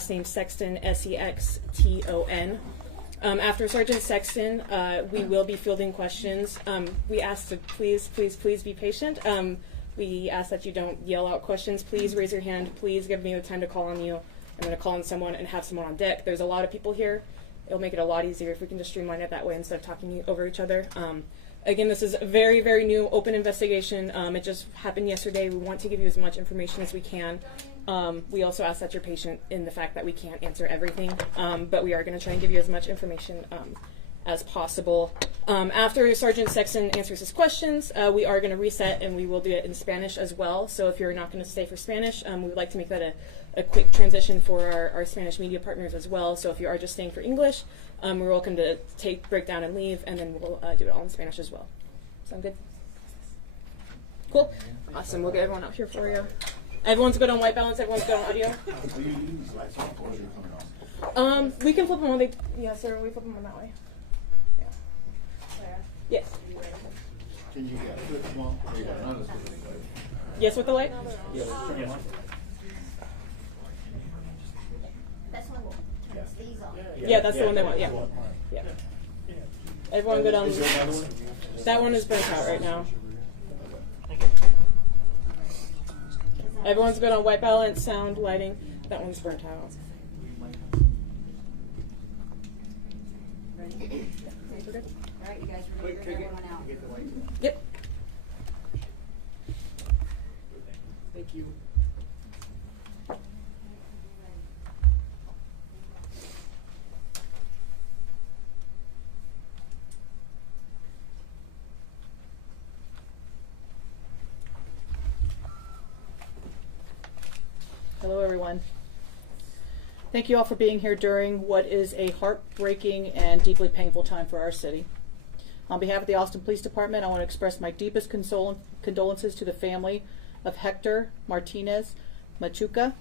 last name Sexton, Sexton. After Sergeant Sexton, we will be fielding questions. We ask to please be patient. We ask that you don't yell out questions. Please raise your hand. Please give me the time to call on you. I'm going to call on someone and have someone on deck. There's a lot of people here. It'll make it a lot easier if we can just streamline it that way instead of talking over each other. Again, this is a very, very new open investigation. It just happened yesterday. We want to give you as much information as we can. We also ask that you're patient in the fact that we can't answer everything, but we are going to try and give you as much information as possible. After Sergeant Sexton answers his questions, we are going to reset, and we will do it in Spanish as well. So if you're not going to stay for Spanish, we would like to make that a quick transition for our Spanish media partners as well. So if you are just staying for English, we're welcome to break down and leave, and then we'll do it all in Spanish as well. Sound good? Cool. Awesome. We'll get everyone up here for you. Everyone's good on white balance. Everyone's good on audio. We can flip them on. Yes, sir. We flip them on that way. Yeah. Yes. Can you flip them on? Yes, with the light. Yeah. That's one we'll turn these on. Yeah, that's the one they want. Yeah. Yeah. Everyone good on. That one is burnt out right now. Everyone's good on white balance, sound, lighting. That one's burnt out. Ready? All right, you guys ready to bring everyone out? Yep. Thank you. Hello, everyone. Thank you all for being here during what is a heartbreaking and deeply painful time for our city. On behalf of the Austin Police Department, I want to express my deepest condolences to the family of Hector Martinez Machuca,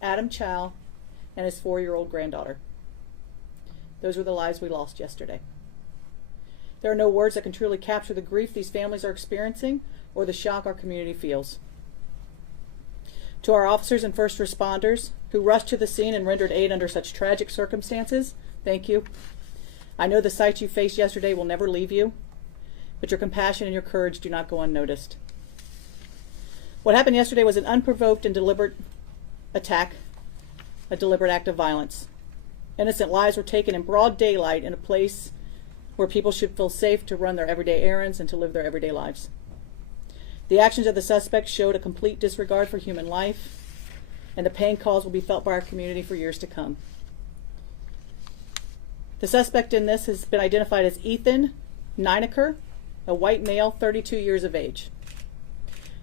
Adam Chow, and his 4-year-old granddaughter. Those were the lives we lost yesterday. There are no words that can truly capture the grief these families are experiencing or the shock our community feels. To our officers and first responders who rushed to the scene and rendered aid under such tragic circumstances, thank you. I know the sights you faced yesterday will never leave you, but your compassion and your courage do not go unnoticed. What happened yesterday was an unprovoked and deliberate attack, a deliberate act of violence. Innocent lives were taken in broad daylight in a place where people should feel safe to run their everyday errands and to live their everyday lives. The actions of the suspects showed a complete disregard for human life, and the pain caused will be felt by our community for years to come. The suspect in this has been identified as Ethan Nieneker, a white male, 32 years of age.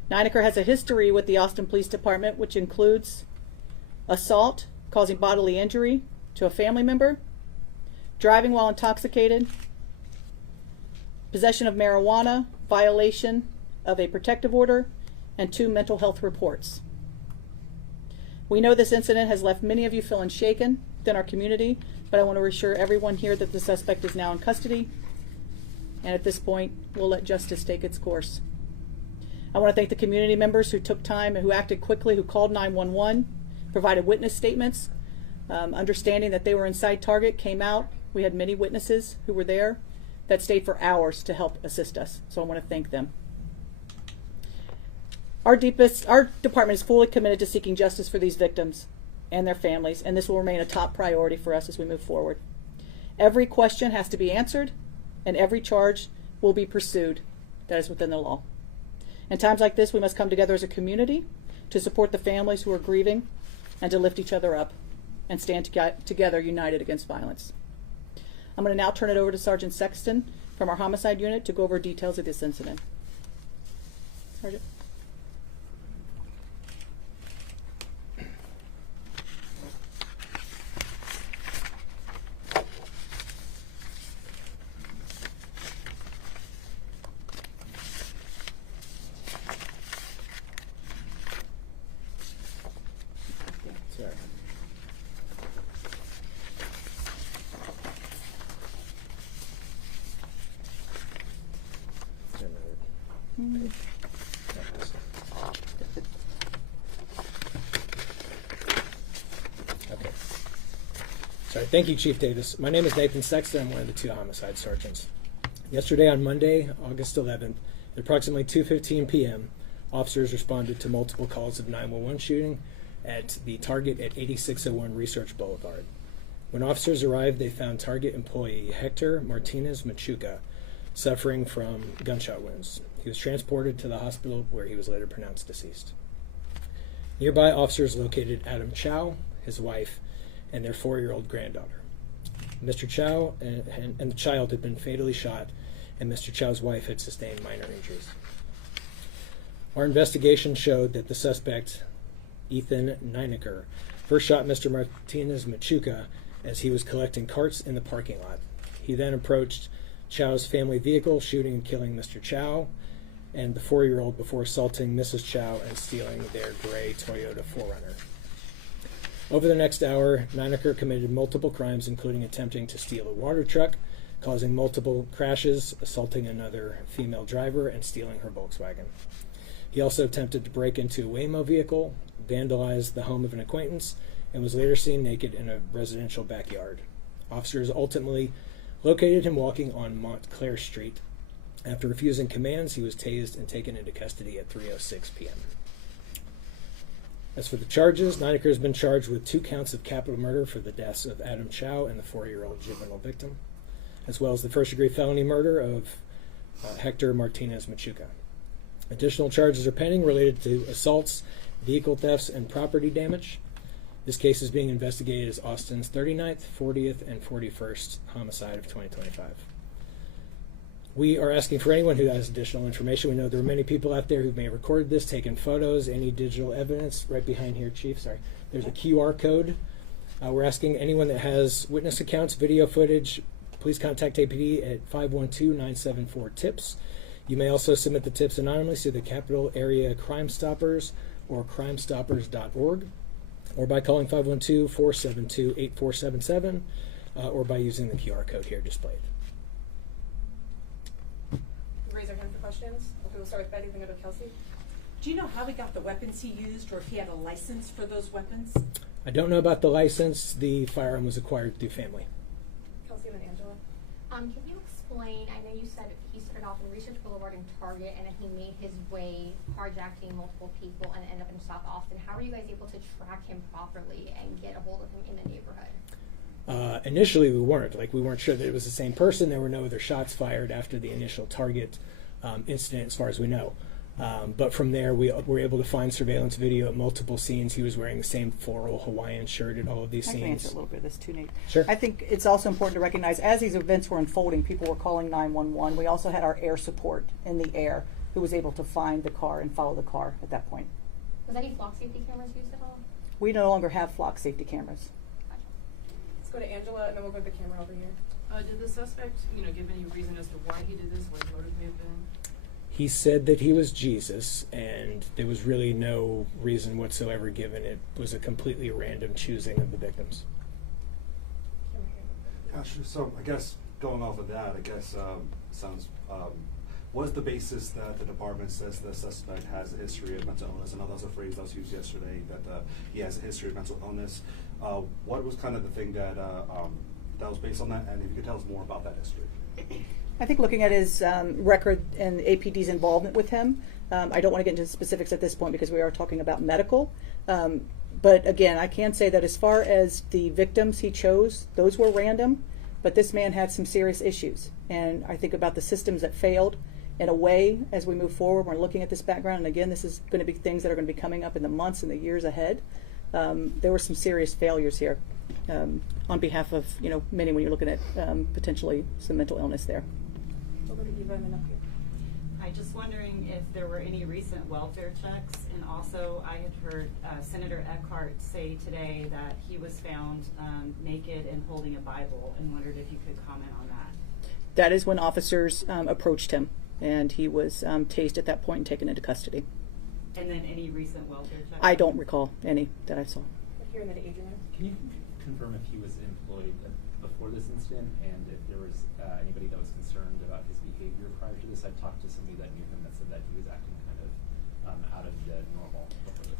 Nieneker has a history with the Austin Police Department, which includes assault causing bodily injury to a family member, driving while intoxicated, possession of marijuana, violation of a protective order, and 2 mental health reports. We know this incident has left many of you feeling shaken within our community, but I want to reassure everyone here that the suspect is now in custody, and at this point, we'll let justice take its course. I want to thank the community members who took time and who acted quickly, who called 911, provided witness statements, understanding that they were inside target, came out. We had many witnesses who were there that stayed for hours to help assist us, so I want to thank them. Our department is fully committed to seeking justice for these victims and their families, and this will remain a top priority for us as we move forward. Every question has to be answered, and every charge will be pursued that is within the law. In times like this, we must come together as a community to support the families who are grieving and to lift each other up and stand together united against violence. I'm going to now turn it over to Sergeant Sexton from our homicide unit to go over details of this incident. Sergeant. Okay. Sorry, thank you, Chief Davis. My name is Nathan Sexton. I'm one of the 2 homicide sergeants. Yesterday on Monday, August 11th, at approximately 2:15 p.m., officers responded to multiple calls of 911 shooting at the target at 8601 Research Boulevard. When officers arrived, they found target employee Hector Martinez Machuca suffering from gunshot wounds. He was transported to the hospital where he was later pronounced deceased. Nearby, officers located Adam Chow, his wife, and their 4-year-old granddaughter. Mr. Chow and the child had been fatally shot, and Mr. Chow's wife had sustained minor injuries. Our investigation showed that the suspect, Ethan Nieneker, first shot Mr. Martinez Machuca as he was collecting carts in the parking lot. He then approached Chow's family vehicle, shooting and killing Mr. Chow and the 4-year-old before assaulting Mrs. Chow and stealing their gray Toyota 4Runner. Over the next hour, Nieneker committed multiple crimes, including attempting to steal a water truck, causing multiple crashes, assaulting another female driver, and stealing her Volkswagen. He also attempted to break into a Waymo vehicle, vandalized the home of an acquaintance, and was later seen naked in a residential backyard. Officers ultimately located him walking on Montclair Street. After refusing commands, he was tased and taken into custody at 3:06 p.m. As for the charges, Nieneker has been charged with 2 counts of capital murder for the deaths of Adam Chow and the 4-year-old juvenile victim, as well as the first-degree felony murder of Hector Martinez Machuca. Additional charges are pending related to assaults, vehicle thefts, and property damage. This case is being investigated as Austin's 39th, 40th, and 41st homicide of 2025. We are asking for anyone who has additional information. We know there are many people out there who may have recorded this, taken photos, any digital evidence. Right behind here, Chief, sorry. There's a QR code. We're asking anyone that has witness accounts, video footage, please contact APD at 512-974-TIPS. You may also submit the tips anonymously to the Capital Area Crime Stoppers or crimestoppers.org, or by calling 512-472-8477, or by using the QR code here displayed. Raise your hand for questions. Okay, we'll start with Betty, then go to Kelsey. Do you know how he got the weapons he used, or if he had a license for those weapons? I don't know about the license. The firearm was acquired through family. Kelsey, then Angela. Can you explain, I know you said he started off in Research Boulevard in Target and then he made his way carjacking multiple people and ended up in South Austin. How were you guys able to track him properly and get a hold of him in the neighborhood? Initially, we weren't sure that it was the same person. There were no other shots fired after the initial Target incident, as far as we know. But from there, we were able to find surveillance video at multiple scenes. He was wearing the same floral Hawaiian shirt at all of these I can scenes. answer a little bit of this too, Nate. Sure. I think it's also important to recognize as these events were unfolding, people were calling 911. We also had our air support in the air who was able to find the car and follow the car at that point. Was any flock safety cameras used at all? We no longer have flock safety cameras. Let's go to Angela, and then we'll go to the camera over here. Did the suspect, give any reason as to why he did this, what his motive may have been? He said that he was Jesus, and there was really no reason whatsoever given. It was a completely random choosing of the victims. Actually, so I guess going off of that, was the basis that the department says the suspect has a history of mental illness? I know that was a phrase that was used yesterday, that he has a history of mental illness. What was kind of the thing that was based on that, and if you could tell us more about that history? I think looking at his record and APD's involvement with him, I don't want to get into specifics at this point because we are talking about medical. But again, I can say that as far as the victims he chose, those were random, but this man had some serious issues. And I think about the systems that failed. In a way, as we move forward, we're looking at this background, and again, this is going to be things that are going to be coming up in the months and the years ahead. There were some serious failures here on behalf of many when you're looking at potentially some mental illness there. We'll go to Eva and then up here. I just wondering if there were any recent welfare checks, and also I had heard Senator Eckhart say today that he was found naked and holding a Bible, and wondered if you could comment on that. That is when officers approached him, and he was tased at that point and taken into custody. And then any recent welfare checks? I don't recall any that I saw. Here and then to Adrian. Can you confirm if he was employed before this incident, and if there was anybody that was concerned about his behavior prior to this? I talked to somebody that knew him that said that he was acting kind of out of the normal before this.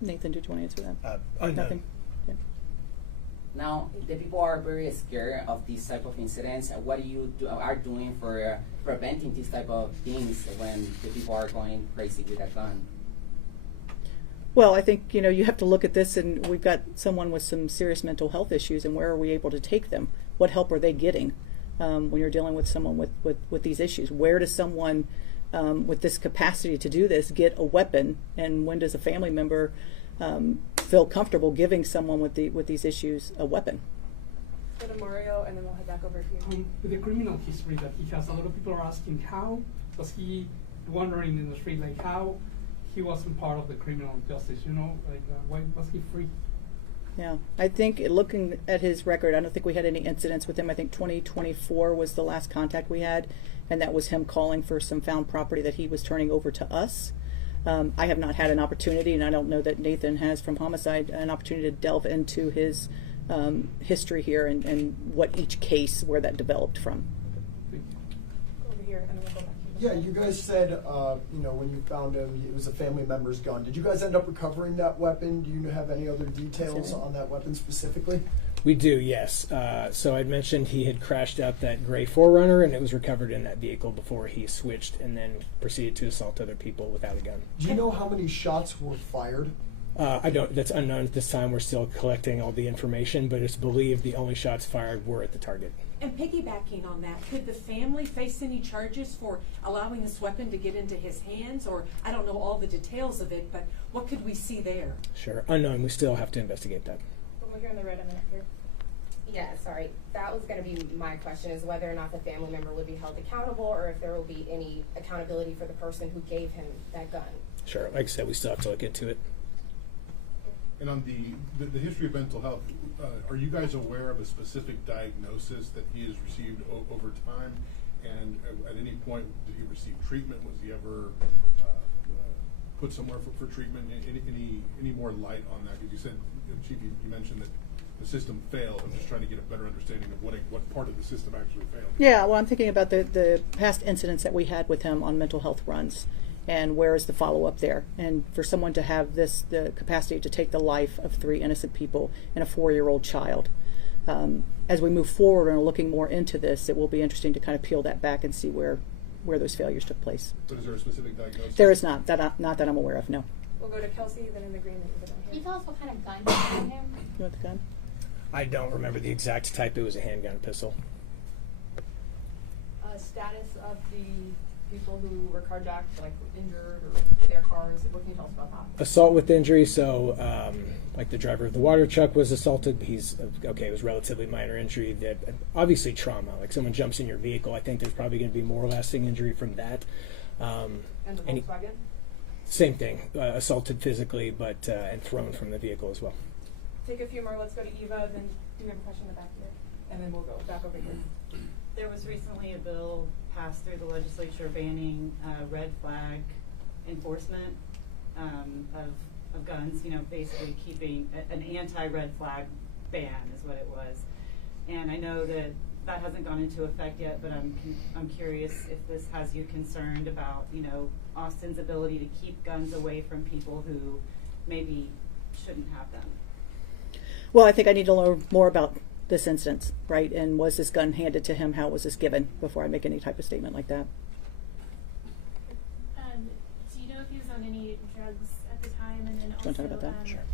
Nathan, did you want to answer that? No. Nothing? Yeah. Now, the people are very scared of these type of incidents. What do you are doing for preventing these type of things when the people are going crazy with a gun? Well, I think, you have to look at this, and we've got someone with some serious mental health issues, and where are we able to take them? What help are they getting when you're dealing with someone with these issues? Where does someone with this capacity to do this get a weapon, and when does a family member feel comfortable giving someone with these issues a weapon? Go to Mario, and then we'll head back over to you. With the criminal history that he has, a lot of people are asking how was he wandering in the street, like how he wasn't part of the criminal justice, why was he free? Yeah, I think looking at his record, I don't think we had any incidents with him. I think 2024 was the last contact we had, and that was him calling for some found property that he was turning over to us. I have not had an opportunity, and I don't know that Nathan has from Homicide, an opportunity to delve into his history here and what each case, where that developed from. Over here, and then we'll go back. Yeah, you guys said, when you found him, it was a family member's gun. Did you guys end up recovering that weapon? Do you have any other details on that weapon specifically? We do, yes. So I'd mentioned he had crashed out that gray 4Runner, and it was recovered in that vehicle before he switched and then proceeded to assault other people without a gun. Do you know how many shots were fired? I don't. That's unknown at this time. We're still collecting all the information, but it's believed the only shots fired were at the target. And piggybacking on that, could the family face any charges for allowing this weapon to get into his hands? Or, I don't know all the details of it, but what could we see there? Sure. Unknown. We still have to investigate that. We're here in the red a minute here. Yeah, sorry. That was going to be my question, is whether or not the family member would be held accountable, or if there will be any accountability for the person who gave him that gun. Sure. Like I said, we still have to look into it. And on the history of mental health, are you guys aware of a specific diagnosis that he has received over time? And at any point, did he receive treatment? Was he ever put somewhere for treatment? Any more light on that? Because you said, Chief, you mentioned that the system failed. I'm just trying to get a better understanding of what part of the system actually failed. Yeah, well, I'm thinking about the past incidents that we had with him on mental health runs, and where is the follow-up there? And for someone to have the capacity to take the life of 3 innocent people and a 4-year-old child. As we move forward and are looking more into this, it will be interesting to kind of peel that back and see where those failures took place. But is there a specific diagnosis? There is not that I'm aware of, no. We'll go to Kelsey, then in the green, then we'll go down Can here. you tell us what kind of gun you had him? You want the gun? I don't remember the exact type. It was a handgun pistol. Status of the people who were carjacked, like injured or their cars. What can you tell us about that? Assault with injury. So, like the driver of the water truck was assaulted. He's okay. It was relatively minor injury. That obviously trauma. Like someone jumps in your vehicle. I think there's probably going to be more lasting injury from that. And the Volkswagen? Same thing. Assaulted physically, but and thrown from the vehicle as well. Take a few more. Let's go to Eva. Then do we have a question in the back here? And then we'll go back over here. There was recently a bill passed through the legislature banning red flag enforcement of guns, basically keeping an anti-red flag ban is what it was. And I know that hasn't gone into effect yet, but I'm curious if this has you concerned about, Austin's ability to keep guns away from people who maybe shouldn't have them. Well, I think I need to learn more about this instance, right? And was this gun handed to him? How was this given? Before I make any type of statement like that. Do you know if he was on any drugs at the time? And then Do you want to talk about that? Sure.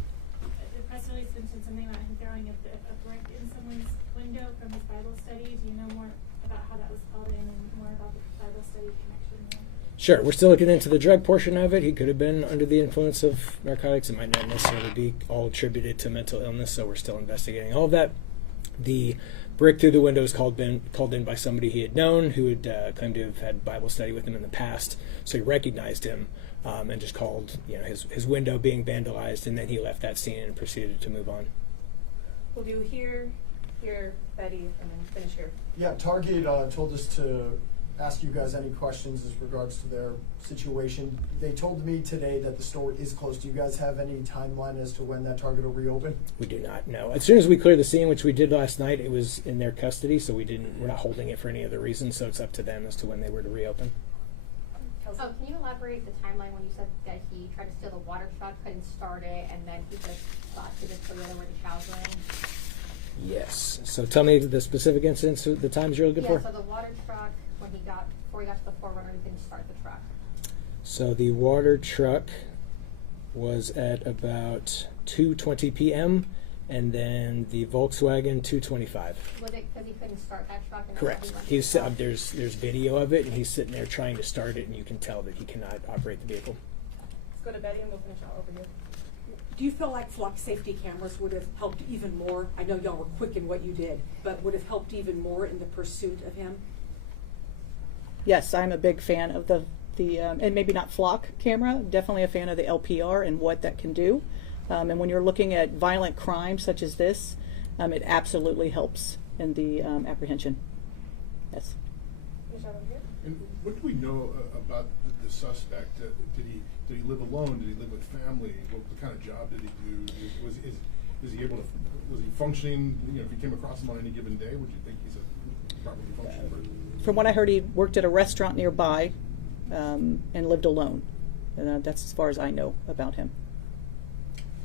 The press release mentioned something about him throwing a brick in someone's window from his Bible study. Do you know more about how that was called in and more about the Bible study connection there? Sure. We're still looking into the drug portion of it. He could have been under the influence of narcotics. It might not necessarily be all attributed to mental illness, so we're still investigating all of that. The brick through the window was called in by somebody he had known who had claimed to have had Bible study with him in the past. So he recognized him and just called his window being vandalized, and then he left that scene and proceeded to move on. We'll do here, Betty, and then finish here. Yeah, Target told us to ask you guys any questions as regards to their situation. They told me today that the store is closed. Do you guys have any timeline as to when that Target will reopen? We do not know. As soon as we clear the scene, which we did last night, it was in their custody, so we're not holding it for any other reason, so it's up to them as to when they were to reopen. Oh, can you elaborate the timeline when you said that he tried to steal the water truck, couldn't start it, and then he just got to the Toyota where the Chows were in? So tell me the specific incidents, the times you're looking Yeah, for. so the water truck, before he got to the forerunner, he couldn't start the truck. So the water truck was at about 2:20 p.m. and then the Volkswagen 2:25. Was it because he couldn't start that truck? And Correct. that's why he He's went to there's video of it, and he's sitting there trying to start it, and you can tell that he cannot operate the vehicle. Let's go to Betty and we'll finish out over here. Do you feel like flock safety cameras would have helped even more? I know y'all were quick in what you did, but would have helped even more in the pursuit of him? Yes, I'm a big fan of the and maybe not flock camera, definitely a fan of the LPR and what that can do. And when you're looking at violent crimes such as this, it absolutely helps in the apprehension. Yes. And what do we know about the suspect? Did he live alone? Did he live with family? What kind of job did he do? Was he able to? Was he functioning? You know, if you came across him on any given day, would you think he's a properly functioning person? From what I heard, he worked at a restaurant nearby and lived alone. And that's as far as I know about him.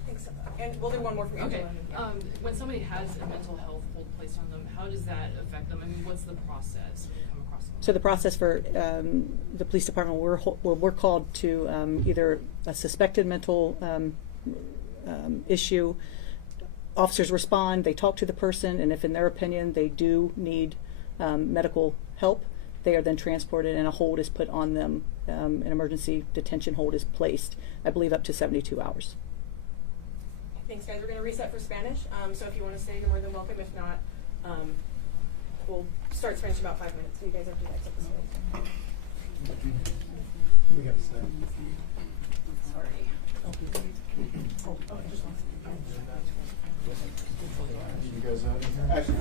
Thanks. And we'll do one more from Okay. Angela. When somebody has a mental health hold placed on them, how does that affect them? I mean, what's the process when you come across them? So the process for the police department, we're called to either a suspected mental issue. Officers respond, they talk to the person, and if in their opinion they do need medical help, they are then transported and a hold is put on them. An emergency detention hold is placed, I believe up to 72 hours. Thanks, guys. We're going to reset for Spanish. So if you want to stay, you're more than welcome. If not, we'll start Spanish in about 5 minutes. So you guys have to exit the space. We have to stay. Sorry. You guys out of here? Actually,